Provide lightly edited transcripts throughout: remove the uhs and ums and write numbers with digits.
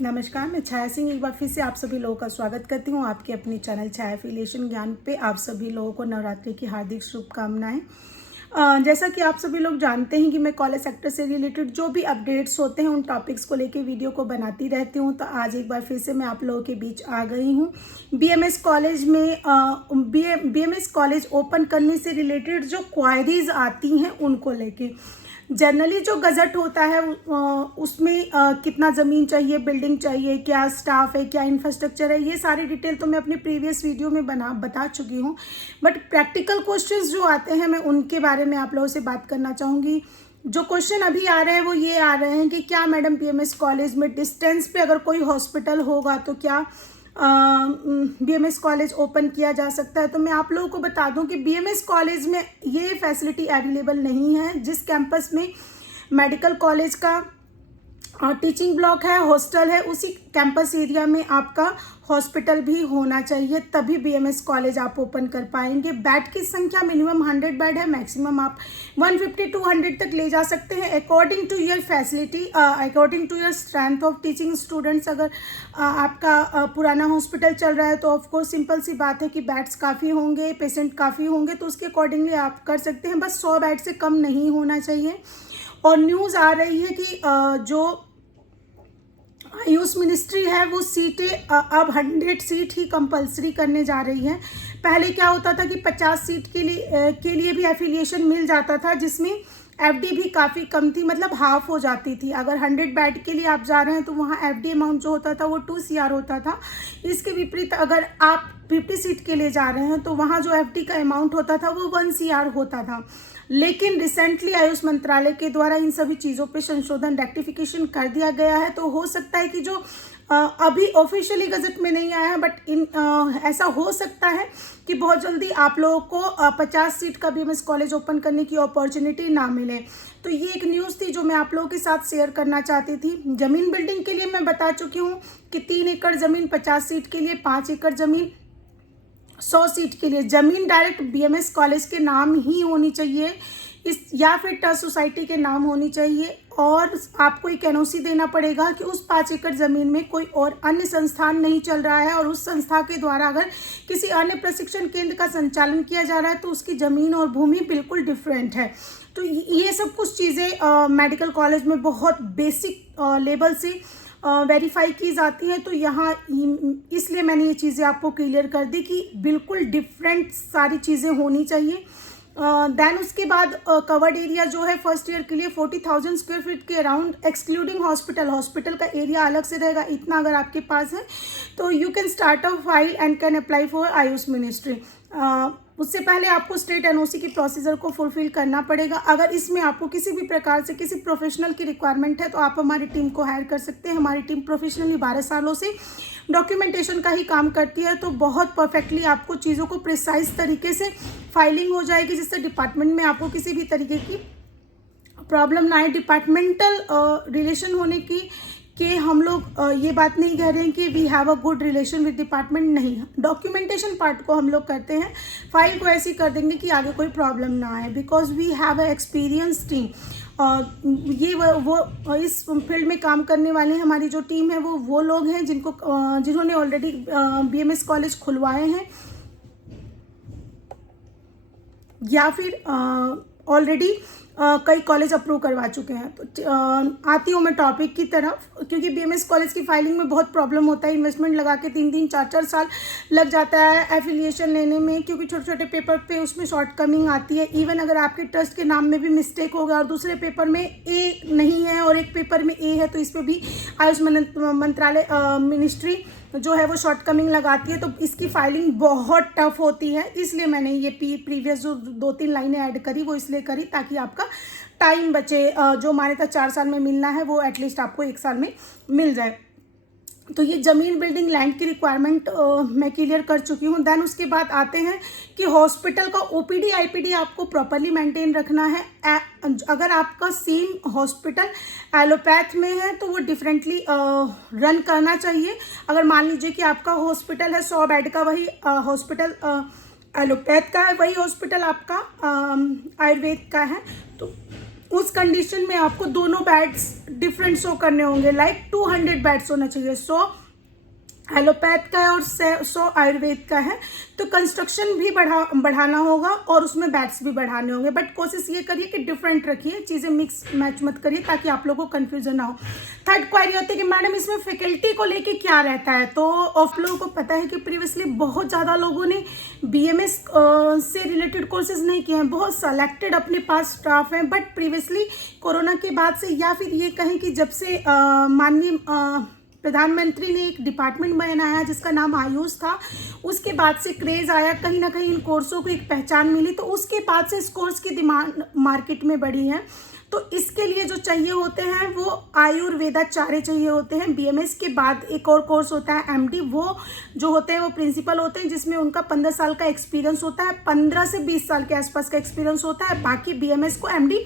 नमस्कार, मैं छाया सिंह एक बार फिर से आप सभी लोगों का स्वागत करती हूँ आपके अपने चैनल छाया एफिलिएशन ज्ञान पे। आप सभी लोगों को नवरात्रि की हार्दिक शुभकामनाएं। जैसा कि आप सभी लोग जानते हैं कि मैं कॉलेज सेक्टर से रिलेटेड जो भी अपडेट्स होते हैं उन टॉपिक्स को लेके वीडियो को बनाती रहती हूँ। तो आज एक बार फिर से मैं आप लोगों के बीच आ गई हूँ। बीएमएस कॉलेज में बीएमएस कॉलेज ओपन करने से रिलेटेड जो क्वायरीज आती हैं उनको लेके। जनरली जो गजट होता है उसमें कितना ज़मीन चाहिए, बिल्डिंग चाहिए, क्या स्टाफ है, क्या इंफ्रास्ट्रक्चर है, ये सारी डिटेल तो मैं अपने प्रीवियस वीडियो में बता चुकी हूँ। बट प्रैक्टिकल क्वेश्चंस जो आते हैं मैं उनके बारे में आप लोगों से बात करना चाहूँगी। जो क्वेश्चन अभी आ रहे हैं वो ये आ रहे हैं कि क्या मैडम बीएमएस कॉलेज में डिस्टेंस पे अगर कोई हॉस्पिटल होगा तो क्या बीएमएस कॉलेज ओपन किया जा सकता है। तो मैं आप लोगों को बता दूं कि बीएमएस कॉलेज में ये फैसिलिटी अवेलेबल नहीं है। जिस कैंपस में मेडिकल कॉलेज का टीचिंग ब्लॉक है, हॉस्टल है, उसी कैंपस एरिया में आपका हॉस्पिटल भी होना चाहिए, तभी बीएमएस कॉलेज आप ओपन कर पाएंगे। बेड की संख्या मिनिमम 100 बेड है, मैक्सिमम आप 150 to 100 तक ले जा सकते हैं according to your facility, according to your strength of teaching students. अगर आपका पुराना हॉस्पिटल चल रहा है तो ऑफकोर्स सिंपल सी बात है कि बेड्स काफ़ी होंगे, पेशेंट काफ़ी होंगे, तो उसके अकॉर्डिंगली आप कर सकते हैं। बस 100 बेड से कम नहीं होना चाहिए। और न्यूज़ आ रही है कि जो आयुष मिनिस्ट्री है वो सीटें अब 100 सीट ही कंपलसरी करने जा रही है। पहले क्या होता था कि 50 सीट के लिए भी एफिलिएशन मिल जाता था, जिसमें एफडी भी काफ़ी कम थी, मतलब हाफ हो जाती थी। अगर 100 बेड के लिए आप जा रहे हैं तो वहाँ एफडी अमाउंट जो होता था वो 2 CR होता था। इसके विपरीत अगर आप 50 सीट के लिए जा रहे हैं तो वहाँ जो एफडी का अमाउंट होता था वो 1 CR होता था। लेकिन रिसेंटली आयुष मंत्रालय के द्वारा इन सभी चीज़ों पे संशोधन, रेक्टिफिकेशन कर दिया गया है। तो हो सकता है कि जो अभी ऑफिशियली गजट में नहीं आया है, बट ऐसा हो सकता है कि बहुत जल्दी आप लोगों को 50 सीट का बीएमएस कॉलेज ओपन करने की अपॉर्चुनिटी ना मिले। तो ये एक न्यूज़ थी जो मैं आप लोगों के साथ शेयर करना चाहती थी। ज़मीन बिल्डिंग के लिए मैं बता चुकी हूँ कि 3 एकड़ ज़मीन 50 सीट के लिए, 5 एकड़ ज़मीन 100 सीट के लिए। ज़मीन डायरेक्ट बीएमएस कॉलेज के नाम ही होनी चाहिए, या फिर ट्रस्ट सोसाइटी के नाम होनी चाहिए। और आपको एक एनओसी देना पड़ेगा कि उस 5 एकड़ ज़मीन में कोई और अन्य संस्थान नहीं चल रहा है और उस संस्था के द्वारा अगर किसी अन्य प्रशिक्षण केंद्र का संचालन किया जा रहा है तो उसकी ज़मीन और भूमि बिल्कुल डिफरेंट है। तो ये सब कुछ चीज़ें मेडिकल कॉलेज में बहुत बेसिक लेवल से वेरीफाई की जाती हैं। तो यहाँ इसलिए मैंने ये चीज़ें आपको क्लियर कर दी कि बिल्कुल डिफरेंट सारी चीज़ें होनी चाहिए। देन उसके बाद कवर्ड एरिया जो है फर्स्ट ईयर के लिए 40,000 स्क्वायर फीट के अराउंड, एक्सक्लूडिंग हॉस्पिटल का एरिया अलग से रहेगा। इतना अगर आपके पास है तो you can start a file and can apply for Ayush ministry. उससे पहले आपको स्टेट एनओसी की प्रोसीजर को फुलफिल करना पड़ेगा। अगर इसमें आपको किसी भी प्रकार से किसी प्रोफेशनल की रिक्वायरमेंट है तो आप हमारी टीम को हायर कर सकते हैं। हमारी टीम प्रोफेशनली 12 सालों से डॉक्यूमेंटेशन का ही काम करती है, तो बहुत परफेक्टली आपको चीज़ों को प्रिसाइज तरीके से फाइलिंग हो जाएगी, जिससे डिपार्टमेंट में आपको किसी भी तरीके की प्रॉब्लम ना आए। डिपार्टमेंटल रिलेशन होने की कि हम लोग ये बात नहीं कह रहे हैं कि we have a good relation with department, नहीं। डॉक्यूमेंटेशन पार्ट को हम लोग करते हैं, फाइल को ऐसी कर देंगे कि आगे कोई प्रॉब्लम ना आए, because we have a experience team. ये वो इस फील्ड में काम करने वाले हमारी जो टीम है वो लोग हैं जिन्होंने ऑलरेडी बीएमएस कॉलेज खुलवाए हैं या फिर ऑलरेडी कई कॉलेज अप्रूव करवा चुके हैं। तो आती हूँ मैं टॉपिक की तरफ, क्योंकि बीएमएस कॉलेज की फाइलिंग में बहुत प्रॉब्लम होता है। इन्वेस्टमेंट लगा के 3-3, 4-4 साल लग जाता है एफिलिएशन लेने में, क्योंकि छोटे छोटे पेपर पे उसमें शॉर्ट कमिंग आती है। इवन अगर आपके ट्रस्ट के नाम में भी मिस्टेक होगा और दूसरे पेपर में ए नहीं है और एक पेपर में ए है, तो इस पर भी आयुष मंत्रालय मिनिस्ट्री जो है वो शॉर्ट कमिंग लगाती है। तो इसकी फाइलिंग बहुत टफ होती है, इसलिए मैंने ये प्रीवियस जो 2-3 लाइनें ऐड करी वो इसलिए करी ताकि आपका टाइम बचे। जो मान्यता 4 साल में मिलना है वो एटलीस्ट आपको 1 साल में मिल जाए। तो ये ज़मीन, बिल्डिंग, लैंड की रिक्वायरमेंट मैं क्लियर कर चुकी हूँ। देन उसके बाद आते हैं कि हॉस्पिटल का ओपीडी आईपीडी आपको प्रॉपरली मेंटेन रखना है। अगर आपका सेम हॉस्पिटल एलोपैथ में है तो वो डिफरेंटली रन करना चाहिए। अगर मान लीजिए कि आपका हॉस्पिटल है 100 बेड का, वही हॉस्पिटल एलोपैथ का है, वही हॉस्पिटल आपका आयुर्वेद का है, तो उस कंडीशन में आपको दोनों बेड्स डिफरेंट शो करने होंगे, लाइक 200 बेड्स होना चाहिए। 100 एलोपैथ का है और 100 आयुर्वेद का है, तो कंस्ट्रक्शन भी बढ़ाना होगा और उसमें बेड्स भी बढ़ाने होंगे। बट कोशिश ये करिए कि डिफरेंट रखिए, चीज़ें मिक्स मैच मत करिए ताकि आप लोगों को कन्फ्यूजन ना हो। थर्ड क्वेरी होती है कि मैडम इसमें फैकल्टी को लेके क्या रहता है। तो आप लोगों को पता है कि प्रीवियसली बहुत ज़्यादा लोगों ने BMS से रिलेटेड कोर्सेज नहीं किए हैं, बहुत सेलेक्टेड अपने पास स्टाफ हैं। बट प्रीवियसली कोरोना के बाद से, या फिर ये कहें कि जब से माननीय प्रधानमंत्री ने एक डिपार्टमेंट बनाया जिसका नाम आयुष था, उसके बाद से क्रेज़ आया, कहीं ना कहीं इन कोर्सों को एक पहचान मिली, तो उसके बाद से इस कोर्स की डिमांड मार्केट में बढ़ी है। तो इसके लिए जो चाहिए होते हैं वो आयुर्वेदाचार्य चाहिए होते हैं। BMS के बाद एक और कोर्स होता है MD, वो जो होते हैं वो प्रिंसिपल होते हैं, जिसमें उनका 15 साल का एक्सपीरियंस होता है, 15 से 20 साल के आसपास का एक्सपीरियंस होता है। बाकी BMS को MD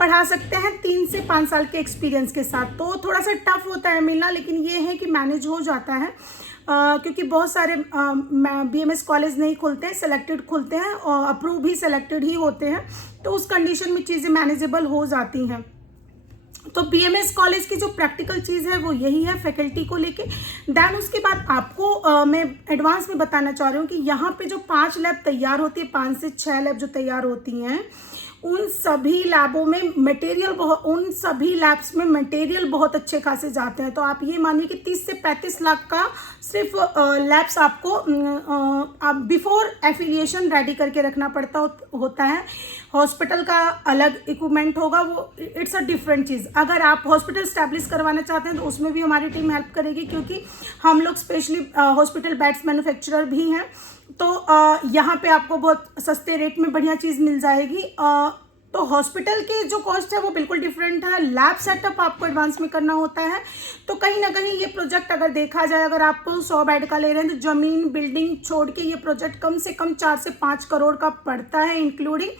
पढ़ा सकते हैं 3 से 5 साल के एक्सपीरियंस के साथ। तो थोड़ा सा टफ होता है मिलना, लेकिन ये है कि मैनेज हो जाता है, क्योंकि बहुत सारे BMS कॉलेज नहीं खुलते हैं, सेलेक्टेड खुलते हैं और अप्रूव भी सेलेक्टेड ही होते हैं, तो उस कंडीशन में चीज़ें मैनेजेबल हो जाती हैं। तो BMS कॉलेज की जो प्रैक्टिकल चीज़ है वो यही है फैकल्टी को लेके। देन उसके बाद आपको मैं एडवांस में बताना चाह रही हूँ कि यहाँ पे जो 5 लैब तैयार होती है, 5 से 6 लैब जो तैयार होती हैं, उन सभी लैबों में उन सभी लैब्स में मटेरियल बहुत अच्छे खासे जाते हैं। तो आप ये मानिए कि 30 से 35 लाख का सिर्फ लैब्स आपको बिफोर एफिलिएशन रेडी करके रखना होता है। हॉस्पिटल का अलग इक्विपमेंट होगा, वो इट्स अ डिफरेंट चीज़। अगर आप हॉस्पिटल स्टैब्लिश करवाना चाहते हैं तो उसमें भी हमारी टीम हेल्प करेगी, क्योंकि हम लोग स्पेशली हॉस्पिटल बेड्स मैन्युफैक्चरर भी हैं। तो यहाँ पे आपको बहुत सस्ते रेट में बढ़िया चीज़ मिल जाएगी। तो हॉस्पिटल के जो कॉस्ट है वो बिल्कुल डिफरेंट है। लैब सेटअप आपको एडवांस में करना होता है। तो कहीं ना कहीं ये प्रोजेक्ट अगर देखा जाए, अगर आप 100 बेड का ले रहे हैं तो ज़मीन बिल्डिंग छोड़ के ये प्रोजेक्ट कम से कम 4 से 5 करोड़ का पड़ता है, इंक्लूडिंग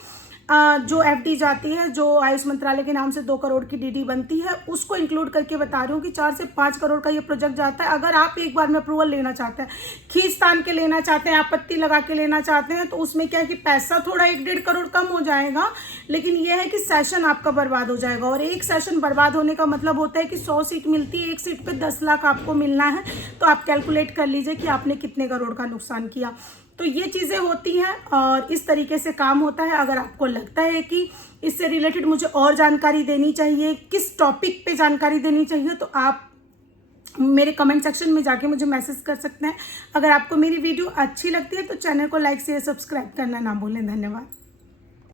जो FD जाती है, जो आयुष मंत्रालय के नाम से 2 करोड़ की DD बनती है, उसको इंक्लूड करके बता रही हूँ कि 4 से 5 करोड़ का ये प्रोजेक्ट जाता है। अगर आप एक बार में अप्रूवल लेना चाहते हैं, खींचतान के लेना चाहते हैं, आपत्ति लगा के लेना चाहते हैं, तो उसमें क्या है कि पैसा थोड़ा 1-1.5 करोड़ कम हो जाएगा, लेकिन यह है कि सेशन आपका बर्बाद हो जाएगा। और एक सेशन बर्बाद होने का मतलब होता है कि 100 सीट मिलती है, एक सीट पर 10 लाख आपको मिलना है। तो आप कैलकुलेट कर लीजिए कि आपने कितने करोड़ का नुकसान किया। तो ये चीज़ें होती हैं और इस तरीके से काम होता है। अगर आपको लगता है कि इससे रिलेटेड मुझे और जानकारी देनी चाहिए, किस टॉपिक पे जानकारी देनी चाहिए, तो आप मेरे कमेंट सेक्शन में जाके मुझे मैसेज कर सकते हैं। अगर आपको मेरी वीडियो अच्छी लगती है तो चैनल को लाइक शेयर सब्सक्राइब करना ना भूलें। धन्यवाद।